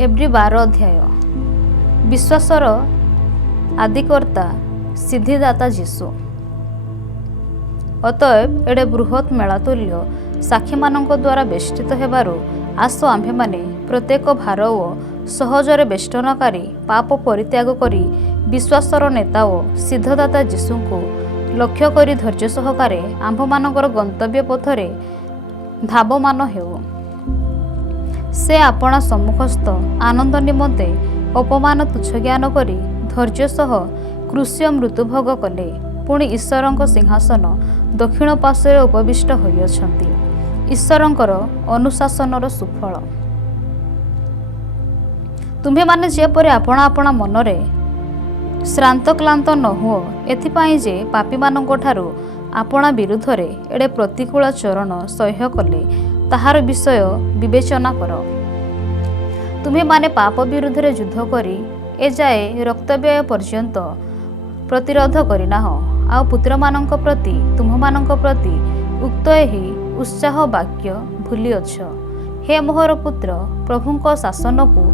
एब्री 12 अध्याय विश्वासर आदिकर्ता सिद्धिदाता जीशु। अतएव एडे बृहत मेलातुल्य साक्षी मानक द्वारा बेष्टित हेबारु आस आम्भे माने प्रत्येक भार ओ सहजरे बेष्टनकारी पाप परित्याग करी विश्वासर नेता ओ सिद्धदाता जीशु को लक्ष्य करी धैर्य सहकारे आम्भ मानकर गंतव्य पथरे धावमान हेउ। से आपणा सम्मुखस्थ आनंद निमंते अपमान तुच्छ ज्ञान करी धैर्य सह क्रूस्य मृत्युभोग कले। पुणी ईश्वरଙ୍କ सिंहासन दक्षिण पार्श्वरे उपविष्ट होइअछन्ति। ईश्वरଙ୍କର अनुशासनर सुफल। तुम्हे माने जेपरि आपणा आपणा मनरे श्रांत क्लांत न हुओ एथिपाई जे पापी मानଙ୍କ ठारू आपणा विरुद्धरे एडे प्रतिकूल चरण सह्य कले ताहार विषय विवेचना कर। तुम्हे माने पाप विरुद्ध रे युद्ध करी ए जाए रक्तव्यय पर्यंत प्रतिरोध करिनाह। आ पुत्र मानଙ୍କ प्रति तुम मानଙ୍କ प्रति उक्त एही उत्साह वाक्य भूली अछ। हे मोहर पुत्र प्रभुଙ୍କ शासन को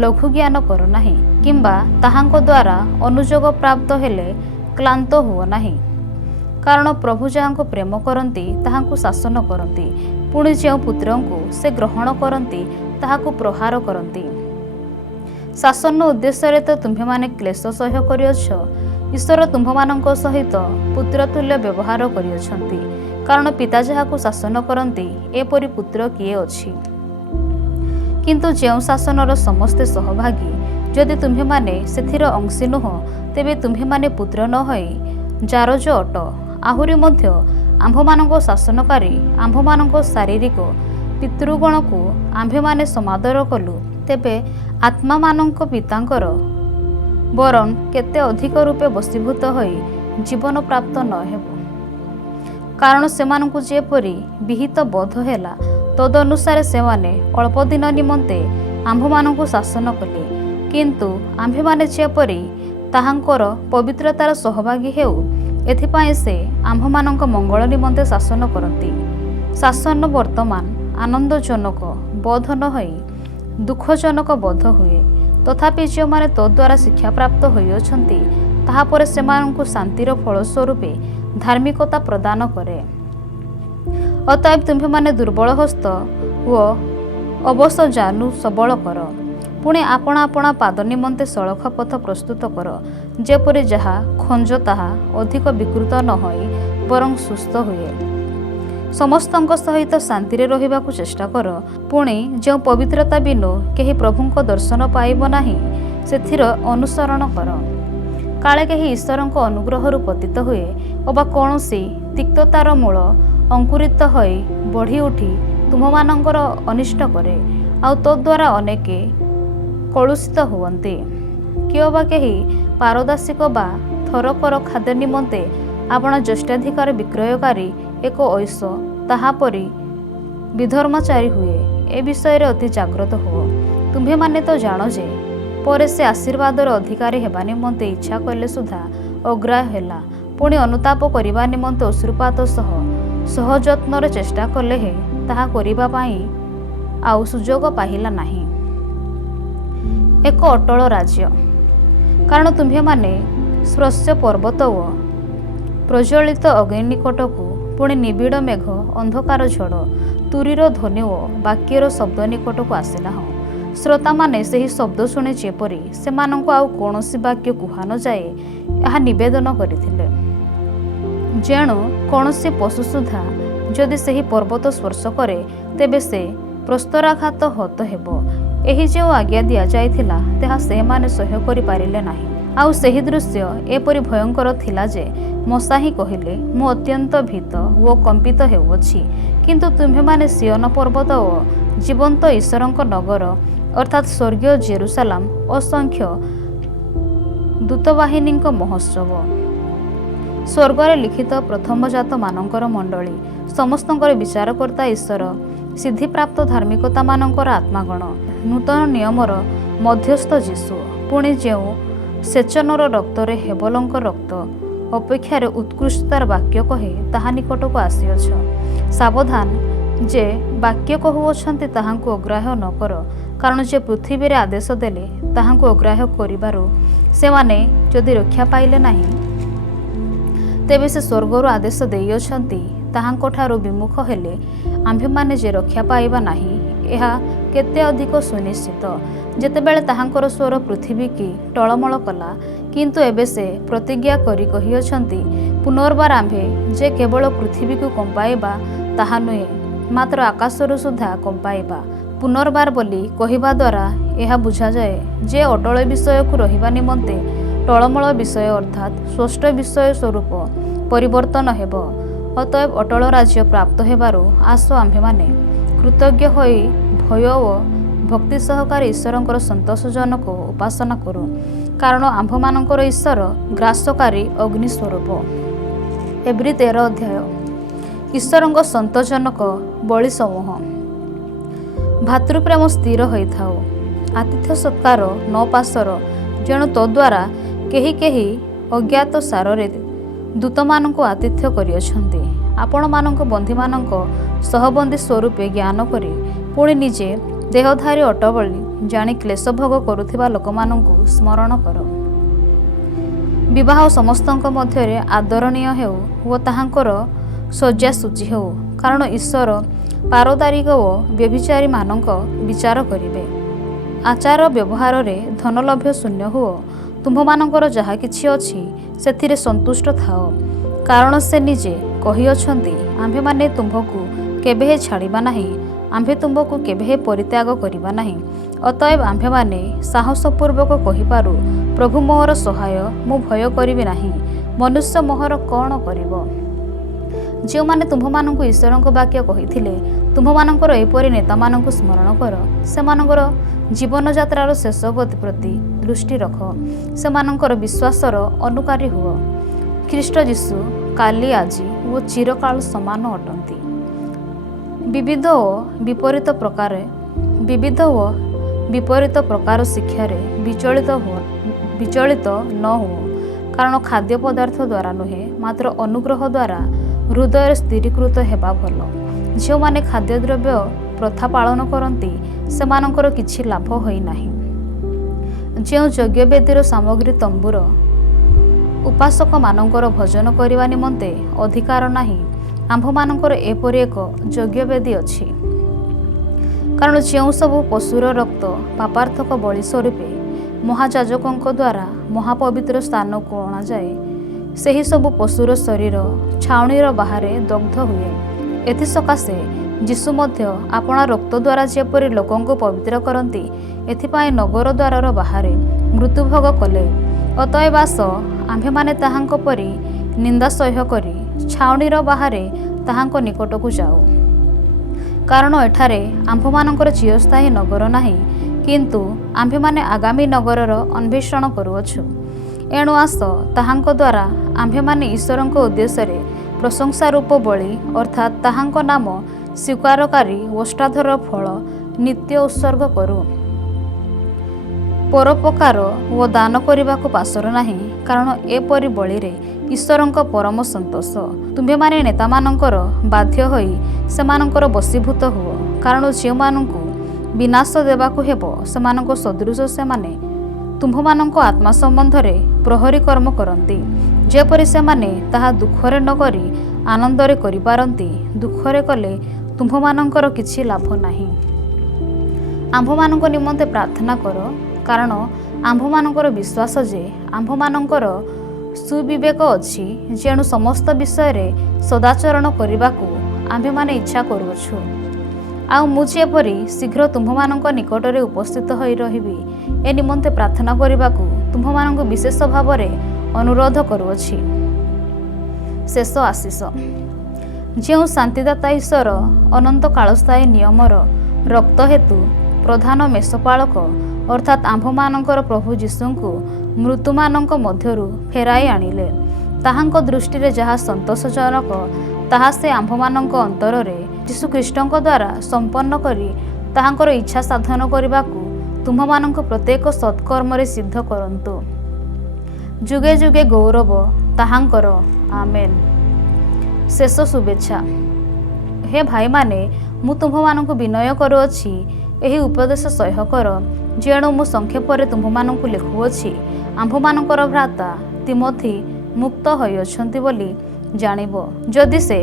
लघु ज्ञान कर नाही किंबा ताहाଙ୍କ द्वारा अनुजोग प्राप्त हेले क्लांत हुओ नाही। कारण प्रभु जहाँको प्रेम करती ताहाଙ୍କୁ शासन करती। पुणी जो पुत्र को से ग्रहण करती ताहाକୁ प्रहार करती। शासन उद्देश्य तो तुम्हें माने क्लेश सह्य करिअछ। ईश्वर तुम्भମାନଙ୍କ सहित पुत्रतुल्य व्यवहार करिअछन्ति। कारण पिता जहाँको शासन करती एपरि पुत्र किए अछि। किंतु जो शासनर समस्ते सहभागी जदि तुम्हें माने सेथिर अंशी नुह तेबे तुम्हें माने पुत्र न होई जारज अट। आहुरी मध्य आम्भମାନଙ୍କ शासनकारी आम्भମାନଙ୍କ शारीरिक पितृगण को आम्भे माने समादर कलु तेबे आत्मा मानଙ୍କ पितांकर वरन केते अधिक रूपे वशीभूत होई जीवन प्राप्त न हेबो। कारण सेमानଙ୍କୁ जेपरि विहित बोध हेला तदनुसारे सेमाने अल्प दिन निमंते आम्भମାନଙ୍କୁ शासन कले। किंतु आम्भे माने जेपरि ताहांकर पवित्रतार सहभागी हेउ एथिपाई से आम्भମାନଙ୍କ मंगल निमंते शासन करती। शासन वर्तमान आनंदजनक बोध न होई दुखजनक बोध हुए। तथापि जो माने तो द्वारा शिक्षा प्राप्त होइअछन्ति ताहापरे सेमानଙ୍କୁ शांतिर फलस्वरूपे धार्मिकता प्रदान करे। अतएव तुम्हें माने दुर्बल हस्त व अवश जानू सबल कर। पुणे आपण आपणा पाद निमंते सड़क पथ प्रस्तुत कर जेपरि जहा खंज ताहा अधिक विकृत न होई बरं सुस्थ हुए। समस्तଙ୍କ सहित शांति रे रहिबाकु चेष्टा कर। पुणे जो पवित्रता बिनु केही प्रभुଙ୍କ दर्शन पाइब नाही सेथिर अनुसरण कर। काले केही ईश्वरଙ୍କ अनुग्रहरु पतित हुए अबा कौनसी तिक्ततार मूल अंकुरित होई बढ़ी उठी तुममानଙ୍କର अनिष्ट करे। आउ तो द्वारा अनेके कलुषित हुवन्ते। किओ बा केही पारदासिक बा थरकर खाद्य निमंते आपण ज्येष्ठाधिकार विक्रयकारी एक ऐश ताहापरि विधर्मचारी हुए। ए विषय रे अति जाग्रत हो। तुम्हे माने तो जानो जे परे से आशीर्वादर अधिकारी हेबा निमंते इच्छा कले सुधा अग्राह्य हेला। पुणी अनुताप करिबा निमंते अश्रुपात सह सहजत्नर चेष्टा कले हे ताहा करिबा पाई आउ सुजोग पाहिला नाही। एक अटल राज्य। कारण तुम्हे माने स्पर्श पर्वत व प्रज्वलित अग्नि निकटकू पुणी निबिड़ मेघ अंधकार झड़ तुरीर ध्वनि ओ वाक्यर शब्द निकटकू आसिना। श्रोता माने सही शब्द शुणी जेपरि सेमानଙ୍କୁ आउ कौनसी वाक्य कुहा न जाए यह निवेदन करथिले। जेणु कौनसी पशु सुधा जदि सही पर्वत स्पर्श करे तेबे से प्रस्तराघात हत हेबो। एही जो आज्ञा दिया जाइथिला तेहा से माने सह्य करि पारिले नाही। आउ सही दृश्य एपरि भयंकर थिला जे मसाही कहिले मु अत्यंत भीत ओ कंपित हेउछि। किंतु तुम्हे माने सियन पर्वत ओ जीवंत ईश्वरଙ୍କ नगर अर्थात स्वर्गीय जेरुसालाम असंख्य दूतवाहिनीଙ୍କ महोत्सव स्वर्गरे लिखित प्रथमजात मानଙ୍କର मंडली समस्तଙ୍କର विचारकर्ता ईश्वर सिद्धिप्राप्त धार्मिकता मानଙ୍କର आत्मागण नूतन नियमर मध्यस्थ जीशु पुणी जो सेचनर रक्तरे हेबलଙ୍କ रक्त अपेक्षार उत्कृष्टतार वाक्य कहे ताहा निकटक आसीअछ। सावधान जे वाक्य कहुअछन्ति ताहांको अग्राह्य न कर କାରଣ ଯେ ପୃଥିବୀରେ ଆଦେଶ ଦେଲେ ତାହାଙ୍କୁ ଅଗ୍ରାହ୍ୟ କରିବାରୁ ସେମାନେ ଯଦି ରକ୍ଷା ପାଇଲେ ନାହିଁ, ତେବେ ସେ ସ୍ୱର୍ଗରୁ ଆଦେଶ ଦେଇଅଛନ୍ତି ତାହାଙ୍କଠାରୁ ବିମୁଖ ହେଲେ ଆମ୍ଭେମାନେ ଯେ ରକ୍ଷା ପାଇବା ନାହିଁ, ଏହା କେତେ ଅଧିକ ସୁନିଶ୍ଚିତ। ଯେତେବେଳେ ତାହାଙ୍କର ସ୍ୱର ପୃଥିବୀକି ଟଳମଳ କଲା, କିନ୍ତୁ ଏବେ ସେ ପ୍ରତିଜ୍ଞା କରି କହିଅଛନ୍ତି, ପୁନର୍ବାର ଆମ୍ଭେ ଯେ କେବଳ ପୃଥିବୀକୁ କମ୍ପାଇବା ତାହା ନୁହେଁ, ମାତ୍ର ଆକାଶରୁ ସୁଦ୍ଧା କମ୍ପାଇବା। ପୁନର୍ବାର ବୋଲି କହିବା ଦ୍ୱାରା ଏହା ବୁଝାଯାଏ ଯେ ଅଟଳ ବିଷୟକୁ ରହିବା ନିମନ୍ତେ ଟଳମଳ ବିଷୟ ଅର୍ଥାତ୍ ସ୍ପଷ୍ଟ ବିଷୟ ସ୍ୱରୂପ ପରିବର୍ତ୍ତନ ହେବ। ଅତଏବ ଅଟଳ ରାଜ୍ୟ ପ୍ରାପ୍ତ ହେବାରୁ ଆସ ଆମ୍ଭେମାନେ କୃତଜ୍ଞ ହୋଇ ଭୟ ଓ ଭକ୍ତି ସହକାରେ ଈଶ୍ୱରଙ୍କର ସନ୍ତୋଷଜନକ ଉପାସନା କରୁ, କାରଣ ଆମ୍ଭମାନଙ୍କର ଈଶ୍ୱର ଗ୍ରାସକାରୀ ଅଗ୍ନି ସ୍ୱରୂପ। ଏବ୍ରୀ 13 ଅଧ୍ୟାୟ। ଈଶ୍ୱରଙ୍କ ସନ୍ତୋଷଜନକ ବଳି ସମୂହ। ଭାତୃପ୍ରେମ ସ୍ଥିର ହୋଇଥାଉ। ଆତିଥ୍ୟ ସତ୍କାର ନ ପାସର, ଯେଣୁ ତଦ୍ୱାରା କେହି କେହି ଅଜ୍ଞାତ ସାରରେ ଦୂତମାନଙ୍କୁ ଆତିଥ୍ୟ କରିଅଛନ୍ତି। ଆପଣମାନଙ୍କ ବନ୍ଧୀମାନଙ୍କ ସହବନ୍ଦୀ ସ୍ୱରୂପେ ଜ୍ଞାନ କରି ପୁଣି ନିଜେ ଦେହଧାରୀ ଅଟ ବୋଲି ଜାଣି କ୍ଲେଶ ଭୋଗ କରୁଥିବା ଲୋକମାନଙ୍କୁ ସ୍ମରଣ କର। ବିବାହ ସମସ୍ତଙ୍କ ମଧ୍ୟରେ ଆଦରଣୀୟ ହେଉ ଓ ତାହାଙ୍କର ଶଯ୍ୟା ଶୁଚି ହେଉ, କାରଣ ଈଶ୍ୱର ପାରଦାରିକ ଓ ବ୍ୟଭିଚାରୀମାନଙ୍କ ବିଚାର କରିବେ। ଆଚାର ବ୍ୟବହାରରେ ଧନଲଭ୍ୟ ଶୂନ୍ୟ ହୁଅ। ତୁମ୍ଭମାନଙ୍କର ଯାହା କିଛି ଅଛି ସେଥିରେ ସନ୍ତୁଷ୍ଟ ଥାଅ, କାରଣ ସେ ନିଜେ କହିଅଛନ୍ତି, ଆମ୍ଭେମାନେ ତୁମ୍ଭକୁ କେବେହେଁ ଛାଡ଼ିବା ନାହିଁ, ଆମ୍ଭେ ତୁମ୍ଭକୁ କେବେହେଁ ପରିତ୍ୟାଗ କରିବା ନାହିଁ। ଅତଏବ ଆମ୍ଭେମାନେ ସାହସପୂର୍ବକ କହିପାରୁ, ପ୍ରଭୁ ମୋହର ସହାୟ, ମୁଁ ଭୟ କରିବି ନାହିଁ। ମନୁଷ୍ୟ ମୋହର କ'ଣ କରିବ? ଯେଉଁମାନେ ତୁମ୍ଭମାନଙ୍କୁ ଈଶ୍ୱରଙ୍କ ବାକ୍ୟ କହିଥିଲେ, ତୁମ୍ଭମାନଙ୍କର ଏପରି ନେତାମାନଙ୍କୁ ସ୍ମରଣ କର। ସେମାନଙ୍କର ଜୀବନଯାତ୍ରାର ଶେଷ ଗତି ପ୍ରତି ଦୃଷ୍ଟି ରଖ। ସେମାନଙ୍କର ବିଶ୍ୱାସର ଅନୁକାରୀ ହୁଅ। ଖ୍ରୀଷ୍ଟ ଯୀଶୁ କାଲି, ଆଜି ଓ ଚିରକାଳ ସମାନ ଅଟନ୍ତି। ବିବିଧ ଓ ବିପରୀତ ପ୍ରକାର ଶିକ୍ଷାରେ ବିଚଳିତ ନ ହୁଅ, କାରଣ ଖାଦ୍ୟ ପଦାର୍ଥ ଦ୍ୱାରା ନୁହେଁ, ମାତ୍ର ଅନୁଗ୍ରହ ଦ୍ୱାରା ହୃଦୟରେ ସ୍ଥିରୀକୃତ ହେବା ଭଲ। ଯେଉଁମାନେ ଖାଦ୍ୟଦ୍ରବ୍ୟ ପ୍ରଥା ପାଳନ କରନ୍ତି, ସେମାନଙ୍କର କିଛି ଲାଭ ହୋଇନାହିଁ। ଯେଉଁ ଯଜ୍ଞବେଦୀର ସାମଗ୍ରୀ ତମ୍ବୁର ଉପାସକମାନଙ୍କର ଭଜନ କରିବା ନିମନ୍ତେ ଅଧିକାର ନାହିଁ, ଆମ୍ଭମାନଙ୍କର ଏପରି ଏକ ଯଜ୍ଞବେଦୀ ଅଛି। କାରଣ ଯେଉଁ ସବୁ ପଶୁର ରକ୍ତ ପାପାର୍ଥକ ବଳି ସ୍ୱରୂପେ ମହାଯାଜକଙ୍କ ଦ୍ୱାରା ମହାପବିତ୍ର ସ୍ଥାନକୁ ଅଣାଯାଏ, ସେହି ସବୁ ପଶୁର ଶରୀର ଛାଉଣୀର ବାହାରେ ଦଗ୍ଧ ହୁଏ। ଏଥିସକାଶେ ଯୀଶୁ ମଧ୍ୟ ଆପଣା ରକ୍ତ ଦ୍ୱାରା ଯେପରି ଲୋକଙ୍କୁ ପବିତ୍ର କରନ୍ତି, ଏଥିପାଇଁ ନଗର ଦ୍ୱାରର ବାହାରେ ମୃତ୍ୟୁଭୋଗ କଲେ। ଅତଏବ ଆସ ଆମ୍ଭେମାନେ ତାହାଙ୍କ ପରି ନିନ୍ଦା ସହ୍ୟ କରି ଛାଉଣୀର ବାହାରେ ତାହାଙ୍କ ନିକଟକୁ ଯାଉ। କାରଣ ଏଠାରେ ଆମ୍ଭମାନଙ୍କର ଚିରସ୍ଥାୟୀ ନଗର ନାହିଁ, କିନ୍ତୁ ଆମ୍ଭେମାନେ ଆଗାମୀ ନଗରର ଅନ୍ୱେଷଣ କରୁଅଛୁ। ଏଣୁ ଆସ ତାହାଙ୍କ ଦ୍ୱାରା ଆମ୍ଭେମାନେ ଈଶ୍ୱରଙ୍କ ଉଦ୍ଦେଶ୍ୟରେ ପ୍ରଶଂସାରୂପ ବଳି ଅର୍ଥାତ୍ ତାହାଙ୍କ ନାମ ସ୍ୱୀକାରକାରୀ ଓଷ୍ଠାଧର ଫଳ ନିତ୍ୟ ଉତ୍ସର୍ଗ କରୁ। ପରୋପକାର ଓ ଦାନ କରିବାକୁ ପାସର ନାହିଁ, କାରଣ ଏପରି ବଳିରେ ଈଶ୍ୱରଙ୍କ ପରମ ସନ୍ତୋଷ। ତୁମ୍ଭେମାନେ ନେତାମାନଙ୍କର ବାଧ୍ୟ ହୋଇ ସେମାନଙ୍କର ବଶୀଭୂତ ହୁଅ, କାରଣ ଯେଉଁମାନଙ୍କୁ ବିନାଶ ଦେବାକୁ ହେବ ସେମାନଙ୍କ ସଦୃଶ ସେମାନେ ତୁମ୍ଭମାନଙ୍କ ଆତ୍ମା ସମ୍ବନ୍ଧରେ ପ୍ରହରୀ କର୍ମ କରନ୍ତି। ଯେପରି ସେମାନେ ତାହା ଦୁଃଖରେ ନ କରି ଆନନ୍ଦରେ କରିପାରନ୍ତି। ଦୁଃଖରେ କଲେ ତୁମ୍ଭମାନଙ୍କର କିଛି ଲାଭ ନାହିଁ। ଆମ୍ଭମାନଙ୍କ ନିମନ୍ତେ ପ୍ରାର୍ଥନା କର, କାରଣ ଆମ୍ଭମାନଙ୍କର ବିଶ୍ୱାସ ଯେ ଆମ୍ଭମାନଙ୍କର ସୁବିବେକ ଅଛି, ଯେଣୁ ସମସ୍ତ ବିଷୟରେ ସଦାଚରଣ କରିବାକୁ ଆମ୍ଭେମାନେ ଇଚ୍ଛା କରୁଅଛୁ। ଆଉ ମୁଁ ଯେପରି ଶୀଘ୍ର ତୁମ୍ଭମାନଙ୍କ ନିକଟରେ ଉପସ୍ଥିତ ହୋଇ ରହିବି, ଏ ନିମନ୍ତେ ପ୍ରାର୍ଥନା କରିବାକୁ ତୁମ୍ଭମାନଙ୍କୁ ବିଶେଷ ଭାବରେ ଅନୁରୋଧ କରୁଅଛି। ଶେଷ ଆଶିଷ। ଯେଉଁ ଶାନ୍ତିଦାତା ଈଶ୍ୱର ଅନନ୍ତ କାଳସ୍ଥାୟୀ ନିୟମର ରକ୍ତ ହେତୁ ପ୍ରଧାନ ମେଷପାଳକ ଅର୍ଥାତ୍ ଆମ୍ଭମାନଙ୍କର ପ୍ରଭୁ ଯୀଶୁଙ୍କୁ ମୃତ୍ୟୁମାନଙ୍କ ମଧ୍ୟରୁ ଫେରାଇ ଆଣିଲେ, ତାହାଙ୍କ ଦୃଷ୍ଟିରେ ଯାହା ସନ୍ତୋଷଜନକ ତାହା ସେ ଆମ୍ଭମାନଙ୍କ ଅନ୍ତରରେ ଯୀଶୁଖ୍ରୀଷ୍ଟଙ୍କ ଦ୍ୱାରା ସମ୍ପନ୍ନ କରି ତାହାଙ୍କର ଇଚ୍ଛା ସାଧନ କରିବାକୁ ତୁମ୍ଭମାନଙ୍କୁ ପ୍ରତ୍ୟେକ ସତ୍କର୍ମରେ ସିଦ୍ଧ କରନ୍ତୁ। ଯୁଗେ ଯୁଗେ ଗୌରବ ତାହାଙ୍କର। ଆମେନ୍। ଶେଷ ଶୁଭେଚ୍ଛା। ହେ ଭାଇମାନେ, ମୁଁ ତୁମ୍ଭମାନଙ୍କୁ ବିନୟ କରୁଅଛି, ଏହି ଉପଦେଶ ସହ୍ୟ କର, ଯେଣୁ ମୁଁ ସଂକ୍ଷେପରେ ତୁମ୍ଭମାନଙ୍କୁ ଲେଖୁଅଛି। ଆମ୍ଭମାନଙ୍କର ଭ୍ରାତା ତିମୋଥି ମୁକ୍ତ ହୋଇଅଛନ୍ତି ବୋଲି ଜାଣିବ। ଯଦି ସେ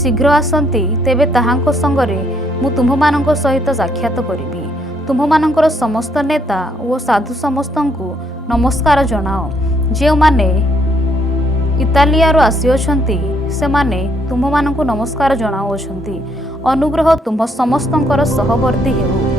ଶୀଘ୍ର ଆସନ୍ତି, ତେବେ ତାହାଙ୍କ ସଙ୍ଗରେ ମୁଁ ତୁମ୍ଭମାନଙ୍କ ସହିତ ସାକ୍ଷାତ କରିବି। ତୁମ୍ଭମାନଙ୍କର ସମସ୍ତ ନେତା ଓ ସାଧୁ ସମସ୍ତଙ୍କୁ ନମସ୍କାର ଜଣାଅ। ଯେଉଁମାନେ ଇତାଲିଆରୁ ଆସିଅଛନ୍ତି, ସେମାନେ ତୁମ୍ଭମାନଙ୍କୁ ନମସ୍କାର ଜଣାଉଅଛନ୍ତି। ଅନୁଗ୍ରହ ତୁମ୍ଭ ସମସ୍ତଙ୍କର ସହବର୍ତ୍ତୀ ହେଉ।